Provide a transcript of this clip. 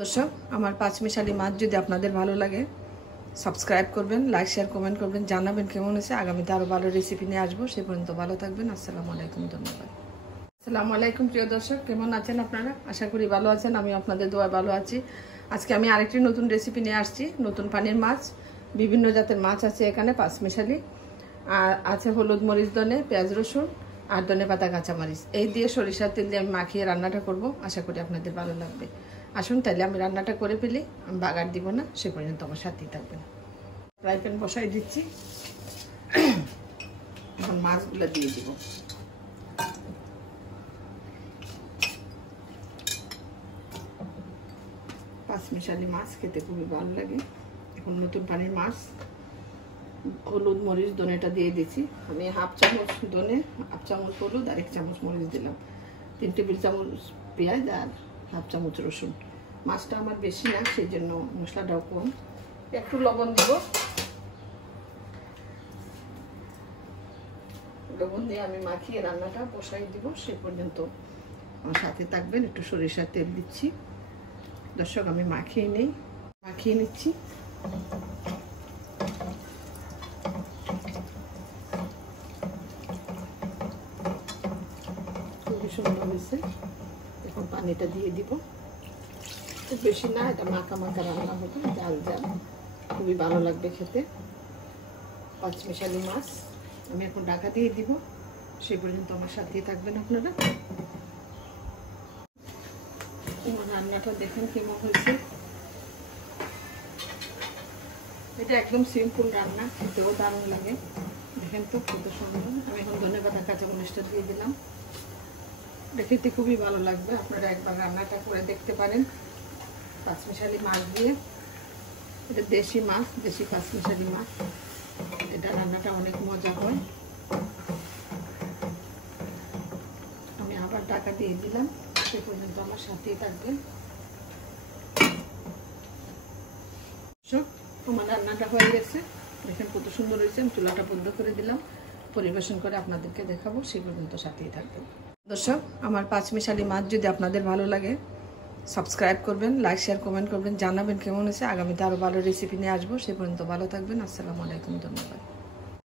দর্শক, আমার পাঁচমিশালি মাছ যদি আপনাদের ভালো লাগে সাবস্ক্রাইব করবেন, লাইক শেয়ার কমেন্ট করবেন, জানাবেন কেমন হয়েছে। আগামীতে আরও ভালো রেসিপি নিয়ে আসবো। সে পর্যন্ত ভালো থাকবেন। আসসালামু আলাইকুম, ধন্যবাদ। আসসালামু আলাইকুম প্রিয় দর্শক, কেমন আছেন আপনারা? আশা করি ভালো আছেন। আমি আপনাদের দোয়ায় ভালো আছি। আজকে আমি আরেকটি নতুন রেসিপি নিয়ে আসছি। নতুন পানির মাছ, বিভিন্ন জাতের মাছ আছে এখানে, পাঁচমিশালি। আর আছে হলুদ মরিচ, ধনে, পেঁয়াজ রসুন আর ধনে পাতা কাঁচামরিচ। এই দিয়ে সরিষার তেল দিয়ে আমি মাখিয়ে রান্নাটা করব। আশা করি আপনাদের ভালো লাগবে। আসুন তাইলে আমি রান্নাটা করে ফেলি। আমি বাগার দিব না, সে পর্যন্ত আমার সাথেই থাকবেন। ফ্রাই প্যান বসাই দিচ্ছি। এখন মাছগুলো দিয়ে দিব। পাঁচমিশালি মাছ খেতে খুবই ভালো লাগে। এখন নতুন পানির মাছ, হলুদ মরিচ ধনেটা দিয়ে দিচ্ছি। আমি হাফ চামচ ধনে, হাফ চামচ হলুদ আর 1 চামচ মরিচ দিলাম। 3 টেবিল চামচ পেঁয়াজ আর হাফ চামচ রসুন। মাছটা আমার বেশি না, সেই জন্য মশলাটাও কম। একটু লবণ দিব। লবণ দিয়ে আমি মাখিয়ে রান্নাটা বসাই দিব। সে পর্যন্ত আমার সাথে থাকবেন। একটু সরিষার তেল দিচ্ছি। দর্শক, আমি মাখিয়ে নিচ্ছি। খুবই সুন্দর হয়েছে। এখন পানিটা দিয়ে দিব। খুব বেশি না, এটা মাখা মাখা রান্না হবে, জাল জাল, খুবই ভালো লাগবে খেতে। পাঁচমিশালি মাছ আমি এখন ঢাকা দিয়ে দিব। সে পর্যন্ত আমার সাথেই থাকবেন আপনারা। রান্নাটা দেখেন কেমন হয়েছে। এটা একদম সিম্পল রান্না, খেতেও দারুণ লাগে। দেখেন তো কত সুন্দর। আমি এখন ধনেপাতা কাঁচামরিচটা দিয়ে দিলাম। এটা খেতে খুবই ভালো লাগবে। আপনারা একবার রান্নাটা করে দেখতে পারেন পাঁচমিশালি মাছ দিয়ে। এটা দেশি মাছ, দেশি পাঁচমিশালি মাছ। এটা রান্নাটা অনেক মজা হয়। আমি আবার ঢাকা দিয়ে দিলাম। সে পর্যন্ত আমার সাথেই থাকবেন। আমার রান্নাটা হয়ে গেছে। দেখেন কত সুন্দর হয়েছে। আমি চুলাটা বন্ধ করে দিলাম। পরিবেশন করে আপনাদেরকে দেখাবো। সে পর্যন্ত সাথেই থাকবেন। দর্শক, আমার পাঁচমিশালি মাছ যদি আপনাদের ভালো লাগে সাবস্ক্রাইব করবেন, লাইক শেয়ার কমেন্ট করবেন, জানাবেন কেমন হয়েছে। আগামীতে আরও ভালো রেসিপি নিয়ে আসবো। সে পর্যন্ত ভালো থাকবেন। আসসালামু আলাইকুম, ধন্যবাদ।